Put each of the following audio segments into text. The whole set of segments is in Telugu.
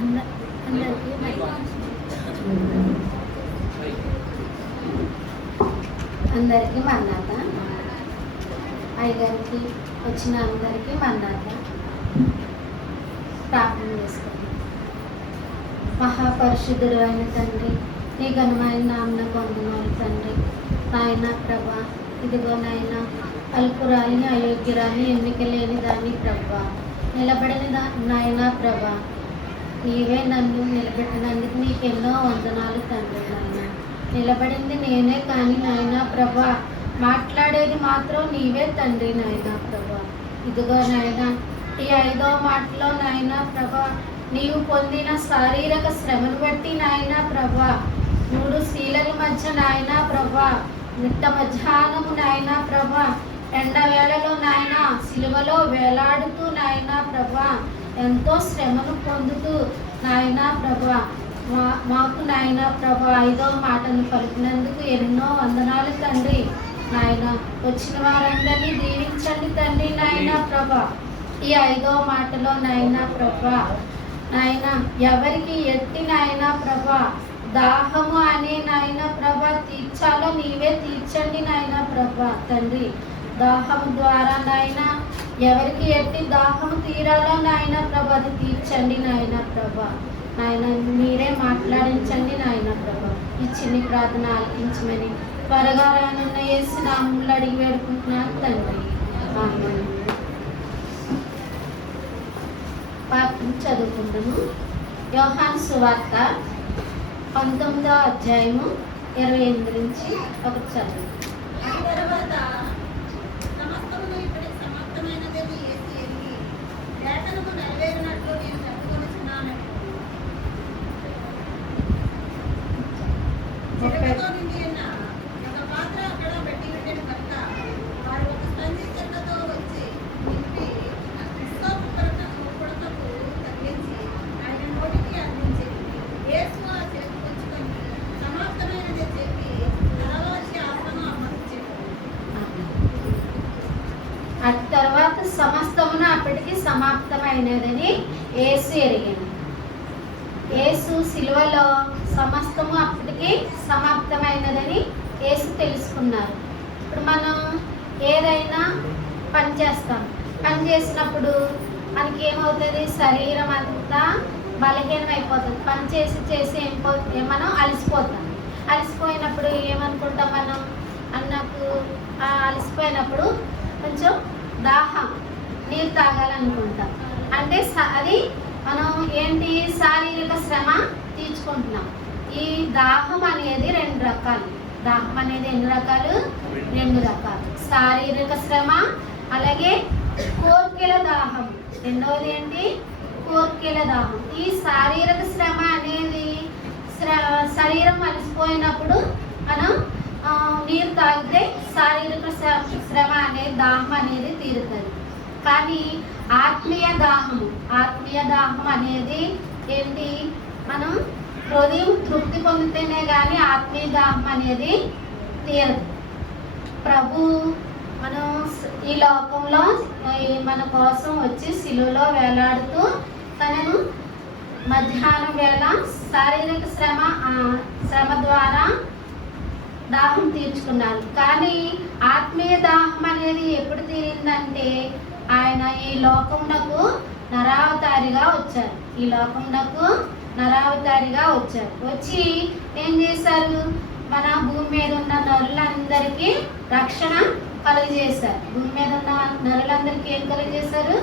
అందరికీ అందరికీ మన్నాత అయ్యగారికి వచ్చిన అందరికీ మన్నాత ప్రార్థన చేసుకోండి మహాపరిశుద్ధుడు అయిన తండ్రి నీ ఘనమైన నామన పొందినారు తండ్రి. నాయన ప్రభ ఇదిగో నాయన అల్పురాలిని అయోగ్యురాలిని ఎన్నిక లేని దాన్ని ప్రభ. నిలబడిన దా- నాయన ప్రభ. నీవే నన్ను నిలబెట్టినందుకు నీకు ఎన్నో వందనాలు తండ్రి నాయన. నిలబడింది నేనే కానీ నాయన ప్రభా మాట్లాడేది మాత్రం నీవే తండ్రి నాయన ప్రభా. ఇదిగో నాయన ఈ ఐదో మాటలో నాయన ప్రభా నీవు పొందిన శారీరక శ్రమను బట్టి నాయన ప్రభా మూడు స్త్రీల మధ్య నాయన ప్రభా నిట్ట మధ్యాహ్నము నాయన ప్రభా ఎండ వేళలో నాయన సిలువలో వేలాడుతూ నాయన ప్రభా ఎంతో శ్రమను పొందుతూ నాయన ప్రభా మా మాకు నాయన ప్రభ ఐదో మాటను పలికినందుకు ఎన్నో వందనాలు తండ్రి. నాయన వచ్చిన వారందరినీ దీవించండి తండ్రి నాయన ప్రభ. ఈ ఐదో మాటలో నాయన ప్రభ నాయన ఎవరికి ఎట్టి నాయన ప్రభ దాహము అనే నాయన ప్రభ తీర్చాలో నీవే తీర్చండి నాయన ప్రభ తండ్రి. దాహము ద్వారా నాయన ఎవరికి ఎట్టి దాహం తీరాలో నాయన ప్రభ అది తీర్చండి నాయన ప్రభా. నాయన మీరే మాట్లాడించండి నాయన ప్రభ. ఈ చిన్ని ప్రార్థన ఆలకించమని త్వరగా రానున్న వేసి నామంలో అడిగి వేడుకుంటున్నాను తండ్రి. ఆమేన్. వాక్యం యోహాన్ సువార్త పంతొమ్మిదో అధ్యాయము ఇరవై ఎనిమిది నుంచి ఒకటి చదువు ఆ తర్వాత సమస్తమును ఇప్పటికి సమాప్తమైనదని యేసు ఎరిగి, లేఖనము నెరవేరినట్లు నేను చెప్పుకొనుచున్నాను. చిరకతో నిండి ఉన్న ఒక పాత్ర అక్కడ పెట్టి ఉండెను కనుక, వారు ఒక స్పంజి చెక్కతో వచ్చి నింపి, హిస్సోపు కొరకకు కొరకకు తగిలించి, ఆయన నోటికి అందించిరి. యేసు ఆ చెక్కు పుచ్చుకొని, సమాప్తమైనది చెప్పి, తలవాల్చి ఆత్మను అమ్మకిచ్చెను. అటు తర్వాత సమస్తమును అప్పటికి సమాప్తమైనదని యేసు ఎరిగింది యేసు సిలువలో సమస్తము అప్పటికి సమాప్తమైనదని యేసు తెలుసుకున్నారు ఇప్పుడు మనం ఏదైనా పని చేస్తాం. పని చేసినప్పుడు మనకి ఏమవుతుంది? శరీరం అంతా బలహీనం అయిపోతుంది పని చేసి చేసి ఏమో మనం అలసిపోతాం. అలసిపోయినప్పుడు ఏమనుకుంటాం మనం? అన్నకు అలసిపోయినప్పుడు కొంచెం దాహం నీరు తాగాలనుకుంటాం. అంటే స- అది మనం ఏంటి? శారీరక శ్రమ తీర్చుకుంటున్నాం. ఈ దాహం అనేది రెండు రకాలు. దాహం అనేది ఎన్ని రకాలు? రెండు రకాలు. శారీరక శ్రమ అలాగే కోర్కెల దాహం. రెండవది ఏంటి? కోర్కెల దాహం. ఈ శారీరక శ్రమ అనేది శ్ర- శరీరం అలసిపోయినప్పుడు మనం నీరు తాగితే శారీరక శ్రమ అనేది దాహం అనేది తీరుతుంది. కానీ ఆత్మీయ దాహము ఆత్మీయ దాహం అనేది ఏంటి? మనం హృదయం తృప్తి పొందితేనే కానీ ఆత్మీయ దాహం అనేది తీరదు. ప్రభు మనం ఈ లోకంలో మన కోసం వచ్చి శిలువలో వేలాడుతూ తనను మధ్యాహ్నం వేళ శారీరక శ్రమ శ్రమ ద్వారా దాహం తీర్చుకున్నారు కానీ ఆత్మీయ దాహం అనేది ఎప్పుడు తీరిందంటే ఆయన ఈ లోకమునకు నరావతారిగా వచ్చారు ఈ లోకమునకు నరావతారిగా వచ్చారు. వచ్చి ఏం చేశారు? మన భూమి మీద ఉన్న నరులందరికీ రక్షణ కలుగజేశారు. భూమి మీద ఉన్న నరులందరికీ ఏం కలుగజేశారు?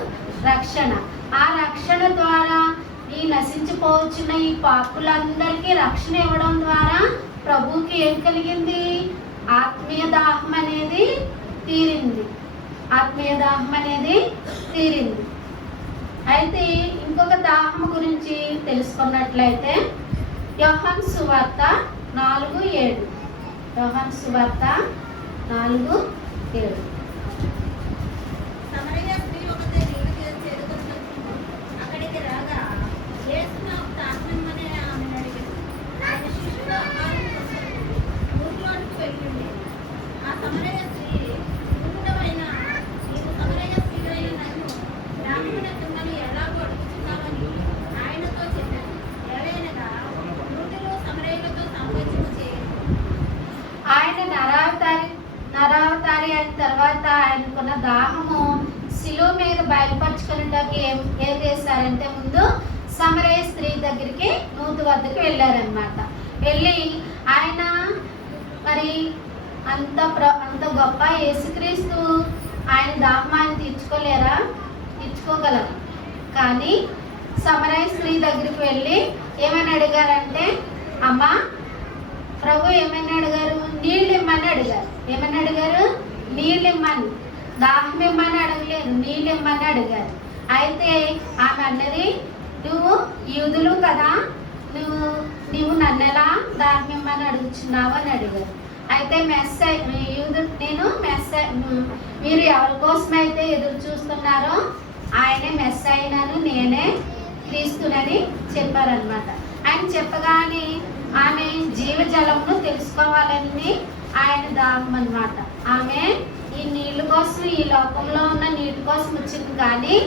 రక్షణ. ఆ రక్షణ ద్వారా ఈ నశించిపోవచ్చున్న ఈ పాపులందరికీ రక్షణ ఇవ్వడం ద్వారా ప్రభుకి ఏం కలిగింది? ఆత్మీయ దాహం అనేది తీరింది. ఆత్మీయ దాహం అనేది తీరింది. అయితే ఇంకొక దాహం గురించి తెలుసుకున్నట్లయితే యోహన్ సువార్త నాలుగు ఏడు. యోహన్ సువార్త నాలుగు ఏడు. సమరయ స్త్రీ ఒకతే నీళ్ళు చేసి ఎదుగుతున్నప్పుడు అక్కడికి రాగా యేసు నాకు తాకమని ఆమెను అడిగింది ఆయన శిష్యుడు ఆహారం కోసం ఊరిలోనికి వెళ్ళింది ఆ సమరయ స్త్రీ ఊరుడమైన నీవు సమరయ స్త్రీ అయిన నన్ను బ్రాహ్మణ తుమ్మని ఎలాగో అడుగుతున్నావని ఆయనతో చెప్పాను ఆయన తర్వాత ఆయనకున్న దాహము శిలువ మీద బయలుపరచుకునేటకి ఏం ఏం చేశారంటే ముందు సమరయ స్త్రీ దగ్గరికి నూతు వద్దకు వెళ్ళారనమాట వెళ్ళి ఆయన మరి అంత ప్ర అంత గొప్ప యేసుక్రీస్తు ఆయన దాహం ఆయన తీర్చుకోలేరా? తీర్చుకోగలరు? కానీ సమరయ స్త్రీ దగ్గరికి వెళ్ళి ఏమని అడిగారంటే అమ్మ ప్రభు ఏమని అడిగారు? నీళ్ళు ఇమ్మని అడిగారు? ఏమని అడిగారు? నీళ్ళు ఇమ్మని దాహం ఇమ్మని అడగలేదు నీళ్ళు ఇమ్మని అడిగారు. అయితే ఆమె అన్నది నువ్వు యూదులు కదా నువ్వు నువ్వు నన్ను ఎలా దాహం ఇమ్మని అడుగుచున్నావు? అని అడిగారు. అయితే మెస్ యూదు నేను మెస్ మీరు ఎవరి కోసం అయితే ఎదురు చూస్తున్నారో ఆయనే మెస్ అయినాను నేనే క్రీస్తునని చెప్పారనమాట ఆయన చెప్పగానే ఆమె జీవజలమును తెలుసుకోవాలని ఆయన దాహం అన్నమాట ఆమె ఈ నీళ్ళ కోసం ఈ లోకంలో ఉన్న నీటి కోసం వచ్చింది. కానీ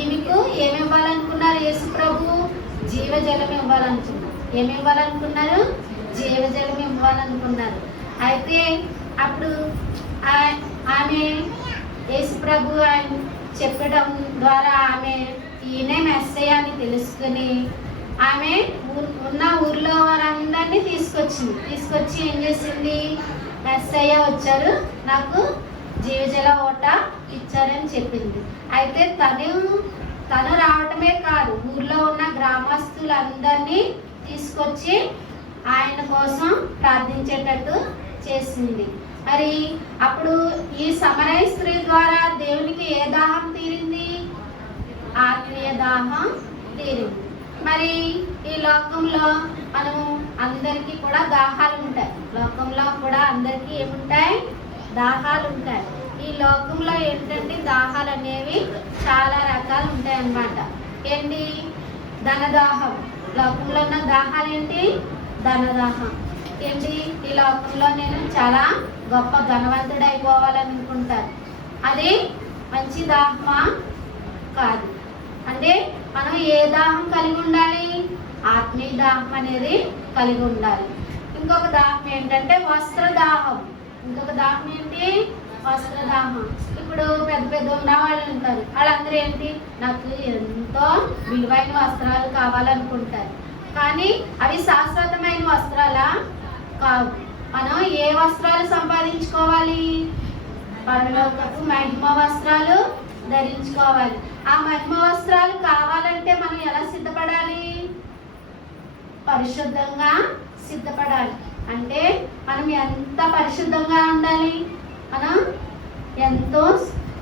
ఈమెకు ఏమి ఇవ్వాలనుకున్నారు యేసు ప్రభు? జీవజలం ఇవ్వాలనుకున్నారు. ఏమి ఇవ్వాలనుకున్నారు? జీవజలం ఇవ్వాలనుకున్నారు. అయితే అప్పుడు ఆ- ఆమె యేసు ప్రభు ఆయన చెప్పడం ద్వారా ఆమె ఈయనే మెస్సయ్య అని తెలుసుకుని ఆమె ఉన్న ఊర్లో వారందరినీ తీసుకొచ్చింది. తీసుకొచ్చి ఏం చేసింది? మెస్సయ్య వచ్చారు. నాకు జీవజల ఓట ఇచ్చారని చెప్పింది. అయితే తను తను రావటమే కాదు ఊర్లో ఉన్న గ్రామస్తులందరినీ తీసుకొచ్చి ఆయన కోసం ప్రార్థించేటట్టు చేసింది. మరి అప్పుడు ఈ సమరయ స్త్రీ ద్వారా దేవునికి ఏ దాహం తీరింది? ఆత్మీయ దాహం తీరింది. మరి ఈ లోకంలో మనం అందరికీ కూడా దాహాలు ఉంటాయి. లోకంలో కూడా అందరికీ ఏముంటాయి? దాహాలు ఉంటాయి ఈ లోకంలో ఏంటంటే దాహాలు అనేవి చాలా రకాలు ఉంటాయి అన్నమాట ఏంటి? ధనదాహం. లోకంలో ఉన్న దాహాలు ఏంటి ధనదాహం. ఏంటి? ఈ లోకంలో నేను చాలా గొప్ప ధనవంతుడు అయిపోవాలనుకుంటాను అది మంచి దాహమా? కాదు. అంటే మనం ఏ దాహం కలిగి ఉండాలి? ఆత్మీయ దాహం అనేది కలిగి ఉండాలి. ఇంకొక దాహం ఏంటంటే వస్త్ర దాహం ఇంకొక దాహం ఏంటి? వస్త్ర దాహం. ఇప్పుడు పెద్ద పెద్ద ఉన్న వాళ్ళు ఉంటారు. వాళ్ళందరూ ఏంటి? నాకు ఎంతో విలువైన వస్త్రాలు కావాలనుకుంటారు. కానీ అవి శాశ్వతమైన వస్త్రాలా? కావు. మనం ఏ వస్త్రాలు సంపాదించుకోవాలి? పరలోకపు మహిమ వస్త్రాలు ధరించుకోవాలి. ఆ మహిమ వస్త్రాలు కావాలంటే మనం ఎలా సిద్ధపడాలి? పరిశుద్ధంగా సిద్ధపడాలి. అంటే మనం ఎంత పరిశుద్ధంగా ఉండాలి? మనం ఎంతో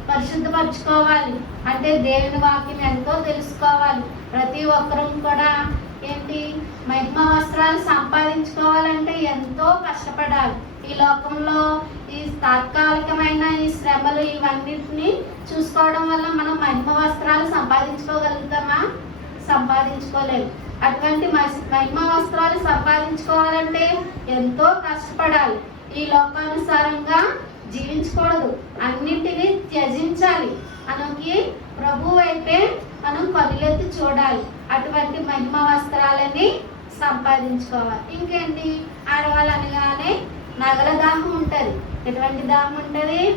పరిశుద్ధపరచుకోవాలి. అంటే దేవుని వాక్యం ఎంతో తెలుసుకోవాలి. ప్రతి ఒక్కరూ కూడా ఏంటి? మహిమ వస్త్రాలు సంపాదించుకోవాలంటే ఎంతో కష్టపడాలి. ఈ లోకంలో ఈ తాత్కాలికమైన ఈ శ్రమలు ఇవన్నిటిని చూసుకోవడం వల్ల మనం మహిమ వస్త్రాలు సంపాదించుకోగలుగుతామా? సంపాదించుకోలేము. అటువంటి మహిమ వస్త్రాలు సంపాదించుకోవాలంటే ఎంతో కష్టపడాలి. ఈ లోకానుసారంగా జీవించకూడదు. అన్నింటినీ త్యజించాలి. మనకి ప్రభు అయితే మనం కనులెత్తి చూడాలి. అటువంటి మహిమ వస్త్రాలని సంపాదించుకోవాలి. ఇంకేంటి? ఆడవాళ్ళు అనగానే నగల దాహం ఉంటుంది. ఎటువంటి దాహం ఉంటుంది?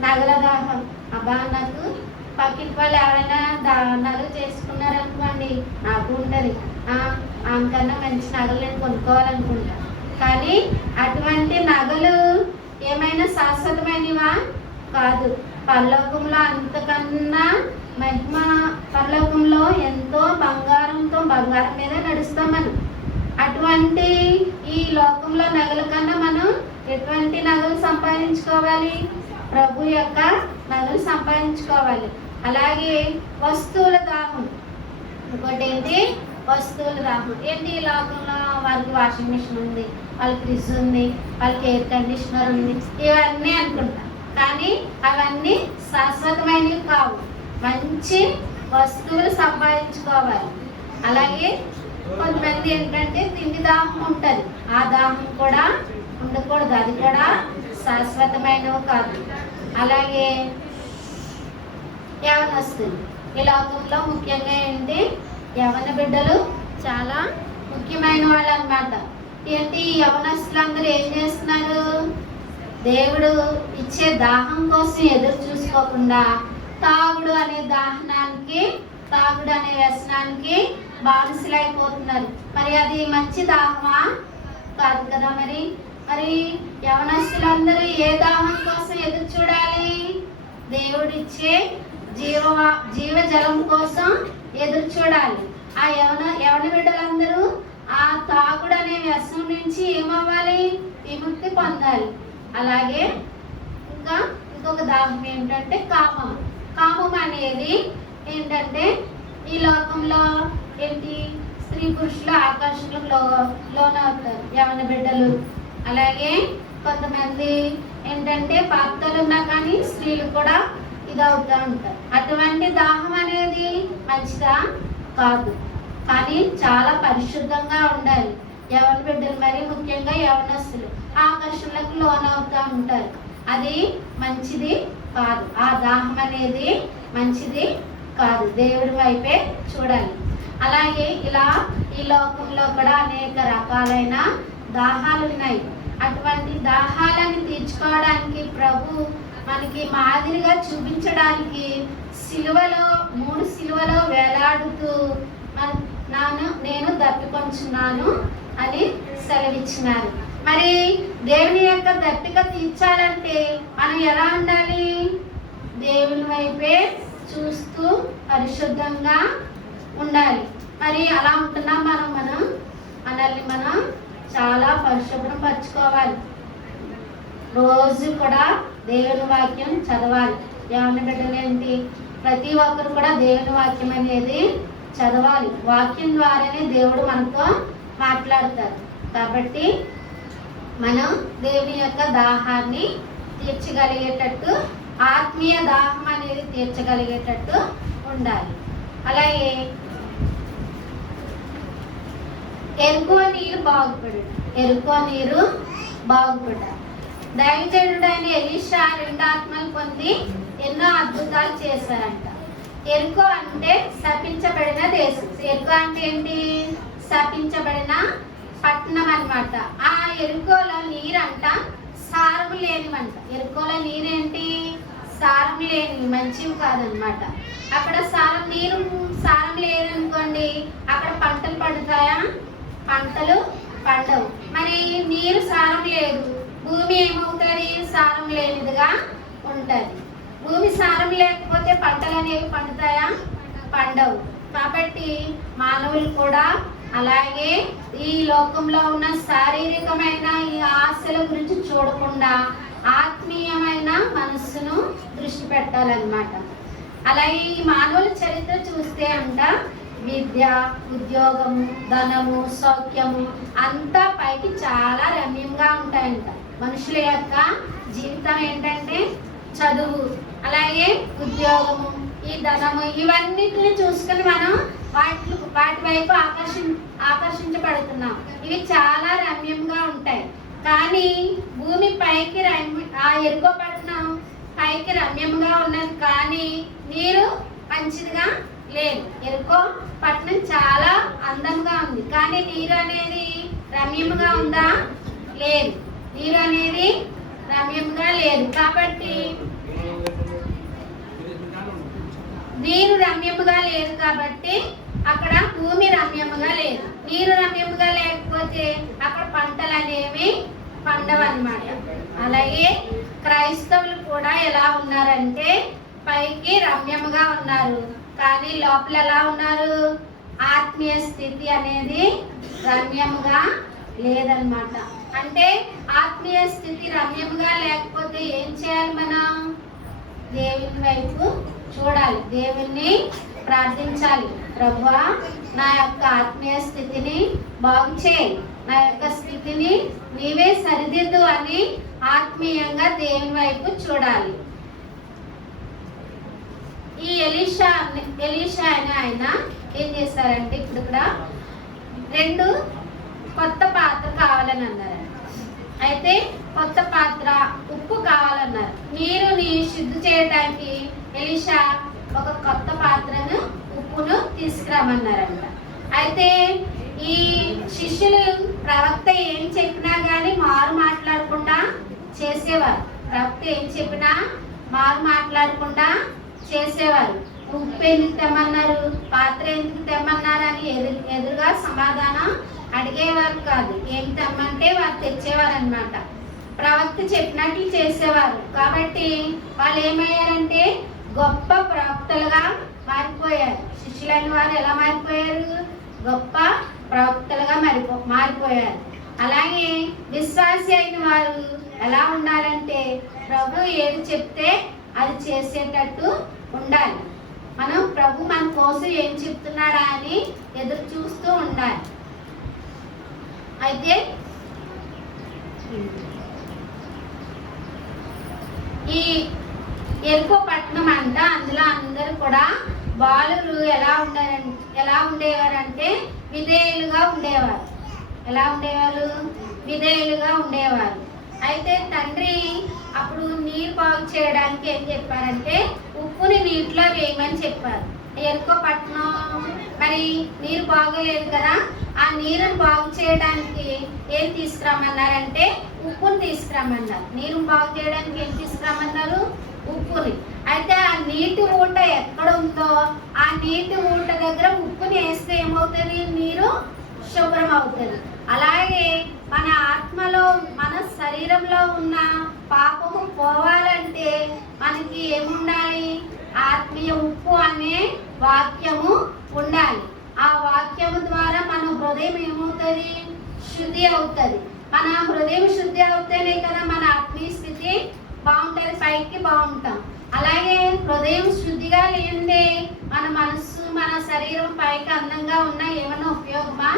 నగల దాహం. అబ్బా నాకు పక్కింటి వాళ్ళు ఎవరైనా దానాలు చేసుకున్నారనుకోండి నాకు ఉంటుంది. ఆమెకన్నా మంచి నగలు నేను కొనుక్కోవాలనుకుంటా. కానీ అటువంటి నగలు ఏమైనా శాశ్వతమైనవా? కాదు. పరలోకంలో అంతకన్నా మహిమ పరలోకంలో ఎంతో బంగారంతో బంగారం మీద నడుస్తాం మనం. అటువంటి ఈ లోకంలో నగల కన్నా మనం ఎటువంటి నగలు సంపాదించుకోవాలి? ప్రభు యొక్క నగలు సంపాదించుకోవాలి. అలాగే వస్తువుల దాహం. ఇంకోటి ఏంటి? వస్తువులు రాకుండా. ఏంటి ఈ లోకంలో వాళ్ళకి వాషింగ్ మిషన్ ఉంది వాళ్ళకి ఫ్రిడ్జ్ ఉంది వాళ్ళకి ఎయిర్ కండిషనర్ ఉంది ఇవన్నీ అనుకుంటాం. కానీ అవన్నీ శాశ్వతమైనవి కావు. మంచి వస్తువులు సంపాదించుకోవాలి. అలాగే కొంతమంది ఏంటంటే తిండి దాహం ఉంటుంది. ఆ దాహం కూడా ఉండకూడదు. అది కూడా శాశ్వతమైనవి కాదు. అలాగే యవనస్తులు ఈ లోకంలో ముఖ్యంగా ఏంటి? యవన బిడ్డలు చాలా ముఖ్యమైన వాళ్ళు అనమాట ఏంటి? ఈ యవనస్తులు అందరూ ఏం చేస్తున్నారు? దేవుడు ఇచ్చే దాహం కోసం ఎదురు చూసుకోకుండా తాగుడు అనే దాహనానికి తాగుడు అనే వ్యసనానికి బానిసలైపోతున్నారు. మరి అది మంచి దాహమా? కాదు కదా మరి. మరి యవనస్తులందరూ ఏ దాహం కోసం ఎదురు చూడాలి? దేవుడిచ్చే జీవ జీవజలం కోసం ఎదురు చూడాలి. ఆ యవన యవన బిడ్డలందరూ ఆ తాగుడు అనే వ్యసనం నుంచి ఏమవ్వాలి? విముక్తి పొందాలి. అలాగే ఇంకా ఇంకొక దాహం ఏంటంటే కామం. కామం అనేది ఏంటంటే ఈ లోకంలో ఏంటి? స్త్రీ పురుషుల ఆకర్షణలో లో లోనవుతారు యవన బిడ్డలు. అలాగే కొంతమంది ఏంటంటే పాత్రలు ఉన్నా కానీ స్త్రీలు కూడా ఇది అవుతూ ఉంటారు అటువంటి దాహం అనేది మంచిదా కాదు. కానీ చాలా పరిశుద్ధంగా ఉండాలి. యవన బిడ్డలు మరి? ముఖ్యంగా యవనస్తులు. ఆకర్షణలకు లోనవుతూ ఉంటారు. అది మంచిది కాదు. ఆ దాహం అనేది మంచిది కాదు. దేవుడి వైపే చూడాలి. అలాగే ఇలా ఈ లోకంలో కూడా అనేక రకాలైన దాహాలు ఉన్నాయి అటువంటి దాహాలను తీర్చుకోవడానికి ప్రభు మనకి మాదిరిగా చూపించడానికి సిలువలో మూడు సిలువలో వేలాడుతూ మన- నాను నేను దప్పికొంచున్నాను అని సెలవిచ్చినారు. మరి దేవుని యొక్క దప్పిక తీర్చాలంటే మనం ఎలా ఉండాలి? దేవుని వైపే చూస్తూ పరిశుద్ధంగా ఉండాలి. మరి అలా ఉంటున్నాం మనం మనం మనల్ని మనం చాలా పరిశుభ్రం పరచుకోవాలి. రోజు కూడా దేవుని వాక్యం చదవాలి. దేవుని బిడ్డలేంటి ప్రతి ఒక్కరు కూడా దేవుని వాక్యం అనేది చదవాలి. వాక్యం ద్వారానే దేవుడు మనతో మాట్లాడతారు కాబట్టి మనం దేవుని యొక్క దాహాన్ని తీర్చగలిగేటట్టు ఆత్మీయ దాహం అనేది తీర్చగలిగేటట్టు ఉండాలి. అలాగే ఎరుకో నీరు బాగుపడు ఎరుకో నీరు బాగుపడాలి. దైవజనుడైన ఎలీషా రెండు ఆత్మలు పొంది ఎన్నో అద్భుతాలు చేశారంట. ఎరుకో అంటే శపించబడిన దేశం. ఎరుకో అంటే ఏంటి? శపించబడిన పట్టణం అన్నమాట. ఆ ఎరుకోలో నీరంట సారము లేనివంట. ఎరుకోలో నీరేంటి? సారం లేని మంచివి కాదనమాట అక్కడ సారం నీరు సారం లేదనుకోండి అక్కడ పంటలు పండుతాయా? పంటలు పండవు. మరి నీరు సారం లేదు. భూమి ఏమవుతుంది? సారం లేనిదిగా ఉంటుంది. భూమి సారం లేకపోతే పంటలు అనేవి పండుతాయా? పండవు. కాబట్టి మానవులు కూడా అలాగే ఈ లోకంలో ఉన్న శారీరకమైన ఈ ఆశల గురించి చూడకుండా ఆత్మీయమైన మనస్సును దృష్టి పెట్టాలన్నమాట. అలాగే ఈ మానవుల చరిత్ర చూస్తే అంట విద్య ఉద్యోగము ధనము సౌఖ్యము అంతా పైకి చాలా రమ్యంగా ఉంటాయంట. మనుషుల యొక్క జీవితం ఏంటంటే చదువు అలాగే ఉద్యోగము ఈ ధనము ఇవన్నిటిని చూసుకొని మనం వాటి వాటి వైపు ఆకర్షి ఆకర్షించబడుతున్నాం. ఇవి చాలా రమ్యంగా ఉంటాయి. కానీ భూమి పైకి రమ్య ఆ ఎరుకో పైకి రమ్యంగా ఉన్నది కానీ నీరు మంచిదిగా లేదు. ఎరుకో పట్టణం చాలా అందంగా ఉంది. కానీ నీరు అనేది రమ్యంగా ఉందా? లేదు. నీరు అనేది రమ్యంగా లేదు కాబట్టి నీరు రమ్యముగా లేదు కాబట్టి అక్కడ భూమి రమ్యముగా లేదు. నీరు రమ్యముగా లేకపోతే అక్కడ పంటలు అనేవి పండవన్నమాట. అలాగే క్రైస్తవులు కూడా ఎలా ఉన్నారంటే పైకి రమ్యముగా ఉన్నారు. కానీ లోపల ఎలా ఉన్నారు? ఆత్మీయ స్థితి అనేది రమ్యముగా లేదన్నమాట. అంటే ఆత్మీయ స్థితి రమ్యముగా లేకపోతే ఏం చేయాలి మనం? దేవుని వైపు చూడాలి. దేవుణ్ణి ప్రార్థించాలి. ప్రభువా నా యొక్క ఆత్మీయ స్థితిని బాగు చేయి. నా యొక్క స్థితిని నీవే సరిదిద్దు అని ఆత్మీయంగా దేవుని వైపు చూడాలి. ఈ ఎలీషా ఎలీషా అనే ఆయన ఏం చేశారంటే ఇప్పుడు ఇక్కడ రెండు కొత్త పాత్ర కావాలని అన్నారు. అయితే కొత్త పాత్ర ఉప్పు కావాలన్నారు. నీరుని శుద్ధి చేయడానికి ఎలిషా ఒక కొత్త పాత్రను ఉప్పును తీసుకురామన్నారంట. అయితే ఈ శిష్యులు ప్రవక్త ఏం చెప్పినా కానీ మారు మాట్లాడకుండా చేసేవారు. ప్రవక్త ఏం చెప్పినా మారు మాట్లాడకుండా చేసేవారు. ఉప్పు ఎందుకు తెమ్మన్నారు? పాత్ర ఎందుకు తెమ్మన్నారు అని ఎదురు ఎదురుగా సమాధానం అడిగేవారు కాదు. ఏం తెమ్మంటే వారు తెచ్చేవారు అనమాట ప్రవక్త చెప్పినట్లు చేసేవారు. కాబట్టి వాళ్ళు ఏమయ్యారంటే గొప్ప ప్రవక్తలుగా మారిపోయారు. శిష్యులైన వారు ఎలా మారిపోయారు? గొప్ప ప్రవక్తలుగా మారిపో మారిపోయారు. అలాగే విశ్వాసి అయిన వారు ఎలా ఉండాలంటే ప్రభు ఏది చెప్తే అది చేసేటట్టు ఉండాలి. మనం ప్రభు మన కోసం ఏం చెప్తున్నాడా అని ఎదురు చూస్తూ ఉండాలి. అయితే ఈ ఎరుకో పట్టణం అంట అందులో అందరూ కూడా బాలురు ఎలా ఉండారంటే ఎలా ఉండేవారంటే విధేయులుగా ఉండేవారు. ఎలా ఉండేవారు? విధేయులుగా ఉండేవారు. అయితే తండ్రి అప్పుడు నీరు బాగు చేయడానికి ఏం చెప్పారంటే ఉప్పుని నీటిలో వేయమని చెప్పారు. ఎరుకో పట్టణం మరి నీరు బాగోలేదు కదా నీరుని బాగు చేయడానికి ఏం తీసుకురమ్మన్నారంటే ఉప్పుని తీసుకురమ్మన్నారు. నీరుని బాగు చేయడానికి ఏం తీసుకురమ్మన్నారు? ఉప్పుని. అయితే ఆ నీటి ఊట ఎక్కడ ఉందో ఆ నీటి ఊట దగ్గర ఉప్పుని వేస్తే ఏమవుతుంది? నీరు శుభ్రం అవుతుంది అలాగే మన ఆత్మలో మన శరీరంలో ఉన్న పాపము పోవాలంటే మనకి ఏముండాలి? ఆత్మీయ ఉప్పు అనే వాక్యము ఉండాలి. ఆ వాక్యము ద్వారా మన హృదయం ఏమవుతుంది? శుద్ధి అవుతుంది. మన హృదయం శుద్ధి అవుతేనే కదా మన ఆత్మీయ స్థితి బాగుంటుంది పైకి బాగుంటాం. అలాగే హృదయం శుద్ధిగా లేనిదే మన మనస్సు మన శరీరం పైకి అందంగా ఉన్నా ఏమైనా ఉపయోగమా?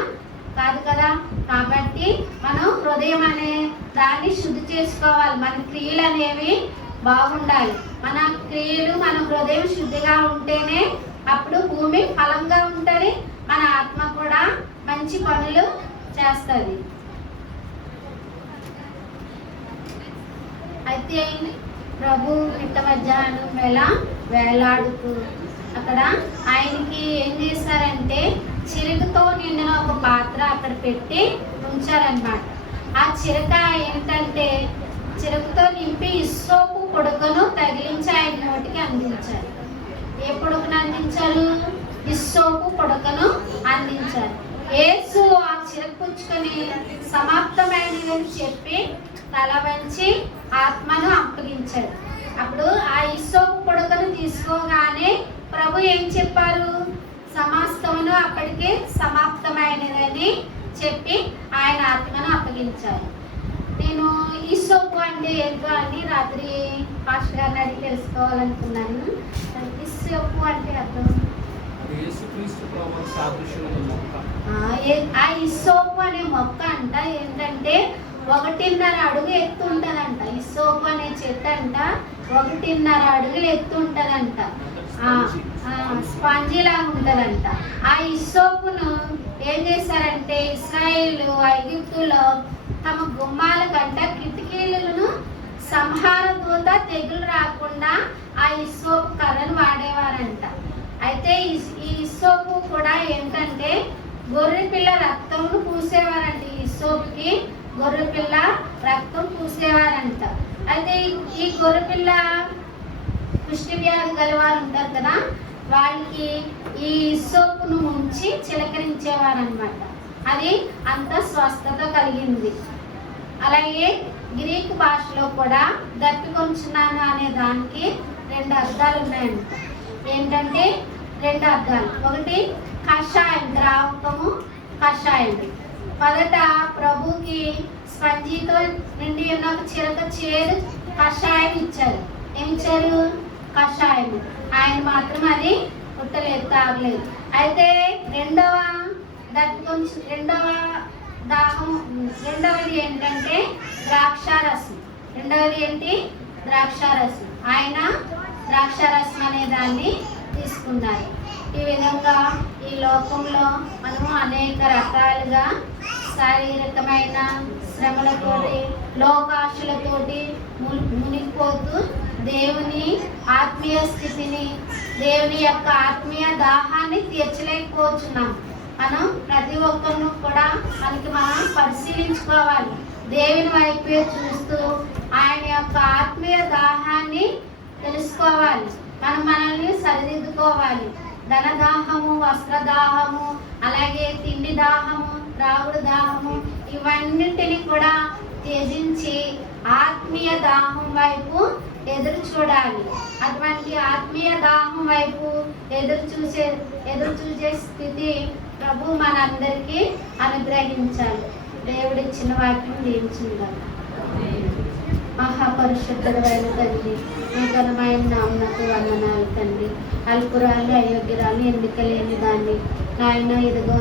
కాదు కదా. కాబట్టి మనం హృదయం అనే దాన్ని శుద్ధి చేసుకోవాలి. మన క్రియలు అనేవి బాగుండాలి. మన క్రియలు మన హృదయం శుద్ధిగా ఉంటేనే అప్పుడు భూమి ఫలంగా ఉంటుంది. మన ఆత్మ కూడా మంచి పనులు చేస్తుంది. అయితే ప్రభు మిట్ట మధ్యాహ్నం వేళ వేలాడుతూ అక్కడ ఆయనకి ఏం చేశారంటే చిరుకతో నిండిన ఒక పాత్ర అక్కడ పెట్టి ఉంచారనమాట ఆ చిరక ఏంటంటే చిరుకుతో నింపి ఇస్సోపు కొడుకును తగిలించి ఆయన నోటికి అందించారు. ఏ పొడుకును అందించారు? ఇస్సోపు పొడకను అందించారు. యేసు ఆ చిరపుచ్చుకొని సమాప్తమైనదని చెప్పి తల వంచి ఆత్మను అప్పగించాడు. అప్పుడు ఆ ఇస్సోపు పొడకను తీసుకోగానే ప్రభు ఏం చెప్పారు? సమాస్తమును అప్పటికే సమాప్తమైనదని చెప్పి ఆయన ఆత్మను అప్పగించారు. నేను ఈ సోపు అంటే ఏంటో అని రాత్రి పాస్టర్ గారిని అడిగి తెలుసుకోవాలనుకున్నాను. ఈ సోపు అంటే అర్థం? యేసుక్రీస్తు ప్రభువు మొక్క. ఆ, ఇసోపు అనే మొక్క అంట ఏంటంటే ఒకటిన్నర అడుగు ఎత్తుంటదంట ఇసోపు అనే చెట్టు అంట ఒకటిన్నర అడుగులు ఎత్తు ఉంటదంట. స్పాంజీ లాగా ఉంటదంట. ఆ ఇసోపును ఏం చేశారంటే ఇస్రాయేల్ ఐగుప్తులో తమ గుమ్మాల గంట కిటికీలను సంహార దూత తెగులు రాకుండా ఆ ఇసోపు కర్రను వాడేవారంట. అయితే ఈ- ఈ ఇసోపు కూడా ఏంటంటే గొర్రె పిల్ల రక్తమును పూసేవారంట ఈ ఇసోపుకి గొర్రె పిల్ల రక్తం పూసేవారంట. అయితే ఈ- గొర్రెపిల్ల గొర్రె పిల్ల కుష్టి వ్యాధి గల వాళ్ళు ఉంటారు కదా వాళ్ళకి ఈ సోపును ఉంచి చిలకరించేవారనమాట అది అంత స్వస్థత కలిగింది. అలాగే గ్రీక్ భాషలో కూడా దప్పికొంచున్నాను అనే దానికి రెండు అర్థాలు ఉన్నాయంట ఏంటంటే రెండు అర్థాలు. ఒకటి కషాయం ద్రావకము కషాయం మొదట ప్రభుకి స్పంజీతో నిండి ఉన్న ఒక చిరక చేరు కషాయం ఇచ్చారు. ఏం ఇచ్చారు? కషాయం ఆయన మాత్రం అది పుట్టలేదు తాగలేదు. అయితే రెండవ దప్పికొంచు రెండవ దాహం రెండవది ఏంటంటే ద్రాక్షారసం. రెండవది ఏంటి? ద్రాక్షారసం. ఆయన ద్రాక్షారసం అనే దాన్ని తీసుకున్నాయి. ఈ విధంగా ఈ లోకంలో మనము అనేక రకాలుగా శారీరకమైన శ్రమలతోటి లోకాశులతోటి ము- మునిగిపోతూ దేవుని ఆత్మీయ స్థితిని దేవుని యొక్క ఆత్మీయ దాహాన్ని తీర్చలేకపోతున్నాం. మనం ప్రతి ఒక్కరిని కూడా మనకి మనం పరిశీలించుకోవాలి. దేవుని వైపే చూస్తూ ఆయన యొక్క ఆత్మీయ దాహాన్ని తెలుసుకోవాలి. మనం మనల్ని సరిదిద్దుకోవాలి. ధన దాహము వస్త్ర దాహము అలాగే తిండి దాహము త్రాగుడు దాహము ఇవన్నిటిని కూడా త్యజించి ఆత్మీయ దాహం వైపు ఎదురు చూడాలి. అటువంటి ఆత్మీయ దాహం వైపు ఎదురు చూసే ఎదురు చూసే స్థితి ప్రభు మనందరికీ అనుగ్రహించాలి. దేవుడిచ్చిన వాక్యం దీవించిందాం. మహాపరిశుద్ధుడైన తండ్రి మీ ఘనమైన నామనకు వందనాలు తండ్రి. అల్పురాలు అయోగ్యరాలు ఎన్నిక లేని దాన్ని. నాయన ఇదిగో